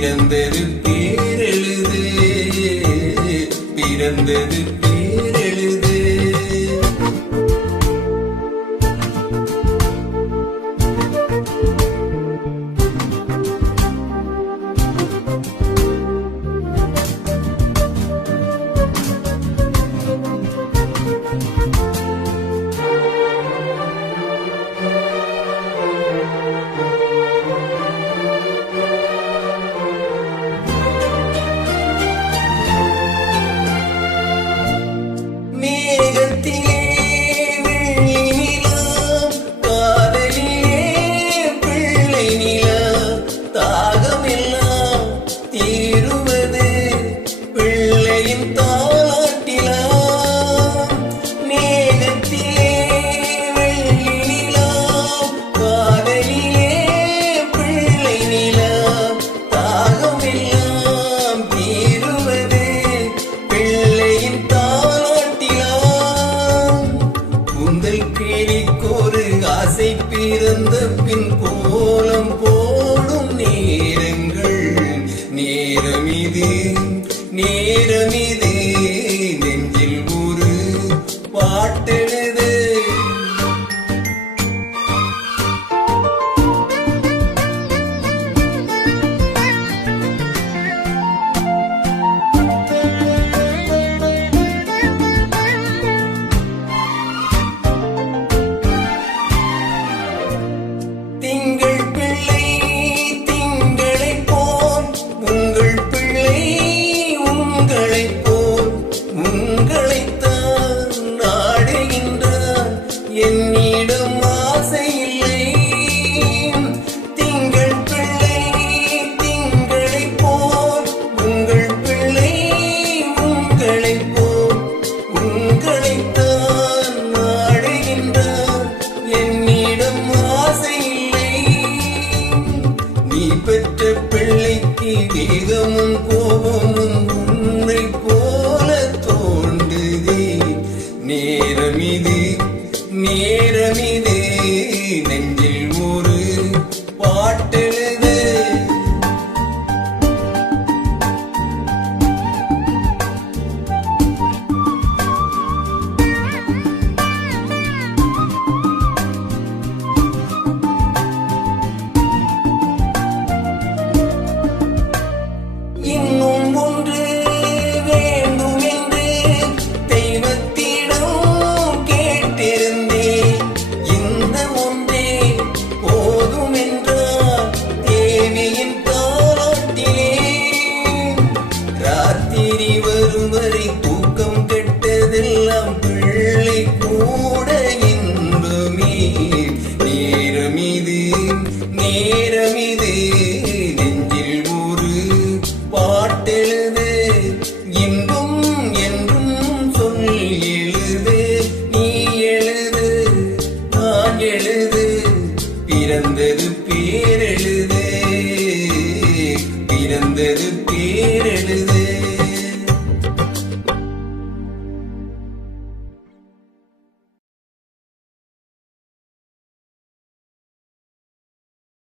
பிறந்தது பேரெழுது, பிறந்தது பேரெழுது. பிறந்த பின் கோலம் போடும் நேரங்கள், நேரமிது நேரமிது நெஞ்சில் ஒரு பாட்டெழுது. திங்கள் பிள்ளை திங்களைப் போல், உங்கள் பிள்ளை உங்களைப் போல், உங்களைத்தான் நாடுகின்றார், என்னிடம் ஆசை இல்லை. திங்கள் பிள்ளை திங்களைப் போல், உங்கள் பிள்ளை உங்களைப் போல், உங்களைத்தான் நாடுகின்றார், என்னிடம் ஆசை இல்லை. நீ பெற்ற பிள்ளைக்கு வேகமும் கோபமும் உன்னை போல தோன்றுதே. நேரமிது நேரமிது நெஞ்சில் ஒரு பாட்டெழுது. இன்னும் ஒன்று வேண்டும் என்று தெய்வத்திடம் கேட்டிருந்தேன். இந்த ஒன்றே போதும் என்றார் தேவியின் தாலாட்டிலே. ராத்திரி வரும் வரை தூக்கம் கெட்டதெல்லாம் பிள்ளை கூட இன்பமே. நேரமிது நேரமிது நெஞ்சில் ஒரு பாட்டெழுது. இன்பம் என்றும் சொல் எழுது, நீ எழுது நான் எழுது. பிறந்தது பேரெழுது, பிறந்தது பேரெழுது.